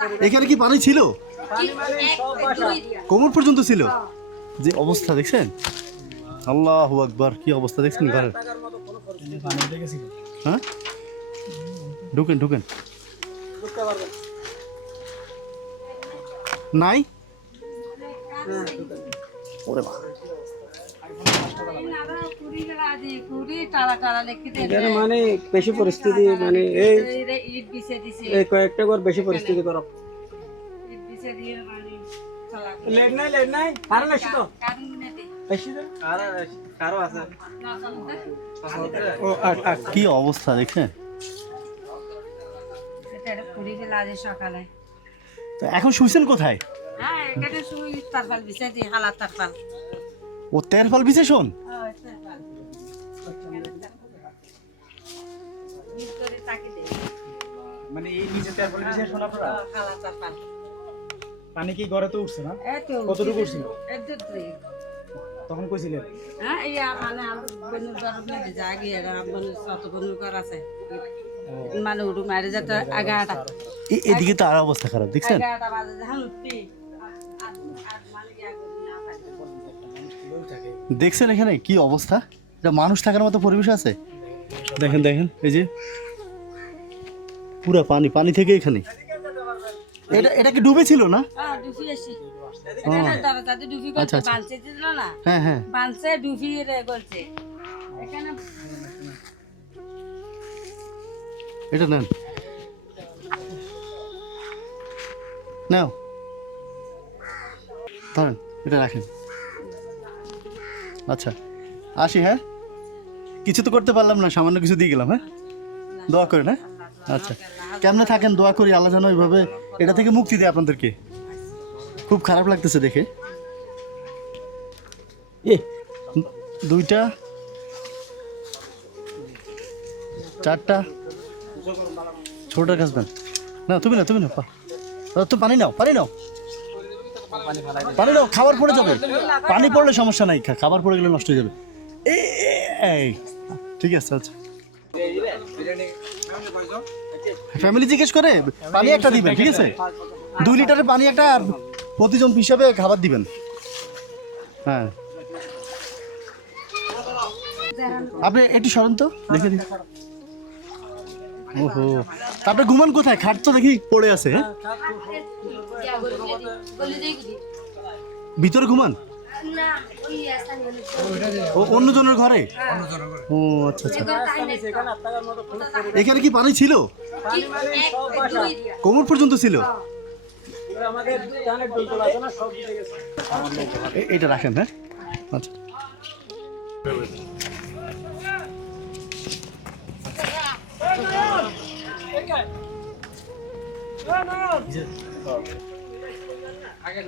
এখানে কি পানি ছিল? কোমর পর্যন্ত ছিল। যে অবস্থা দেখছেন, আল্লাহু আকবার, কি অবস্থা দেখছেন ঘরের। হ্যাঁ, ঢুকেন ঢুকেন। নাই ওরে বাবা, মানে বেশি পরিস্থিতি, মানে এই কয়েকটা ঘর বেশি পরিস্থিতি খারাপ। কি অবস্থা দেখছেন। সকালে এখন শুইছেন কোথায়? ও তেরফাল বিছে শোন। মানে এই নিচে তেরপল বিছে শোনা পড়া। পানি কি ঘরে তো উঠছে না? কতটুকু উঠছিল তখন কইছিলেন? হ্যাঁ, এই মানে বনুর গরম জাগি বনুর কত বনুর ঘর আছে, মানে উড়ু মারে যেত 11টা। এদিকে তো আর অবস্থা খারাপ দেখছেন। 11টা বাজে যখন উঠছি দেখছেন এখানে কি অবস্থা। এটা মানুষ থাকার মতো পরিবেশ আছে। দেখেন দেখেন, এই যে পুরা পানি, পানি থেকে এখানে। এটা কি ডুবে ছিল না? হ্যাঁ, ডুবি এসি দরজাতে ডুবি আচ্ছা, করতে আচ্ছা। বানছে ছিল না, হ্যাঁ হ্যাঁ, বানছে ডুবি রে গলছে এখানে। এটা নেন, নাও ধরেন, এটা রাখেন। আচ্ছা আসি, হ্যাঁ কিছু তো করতে পারলাম না, সামান্য কিছু দিয়ে গেলাম। হ্যাঁ, দোয়া করেন। হ্যাঁ আচ্ছা, কেমনে থাকেন দোয়া করি, আল্লাহ যেন ওইভাবে এটা থেকে মুক্তি দেয় আপনাদেরকে। খুব খারাপ লাগতেছে দেখে। দুইটা, চারটা, ছোটটা গাছ দেন। না তুমি না, তুমি না, তো পানি নাও, পানি নাও, পানি নাও। খাবার পড়ে যাবে, পানি পড়লে সমস্যা নাই, খাবার পড়ে গেলে নষ্ট হয়ে যাবে। এই ঠিক আছে, আচ্ছা। ফ্যামিলি জিজ্ঞেস করে পানি একটা দিবেন, ঠিক আছে? 2 লিটারের পানি একটা, আর প্রতিজন হিসাবে খাবার দিবেন। হ্যাঁ, আপনি একটু সরেন তো, দেখে দিন। ওহো, তারপরে ঘুমান কোথায়? খাট তো দেখি পড়ে আছে। হ্যাঁ, ভিতরে ঘুমান? ও অন্যজনের ঘরে? ও আচ্ছা আচ্ছা। এখানে কি পানি ছিল? কোমর পর্যন্ত ছিল। এটা রাখেন। হ্যাঁ আচ্ছা, আগে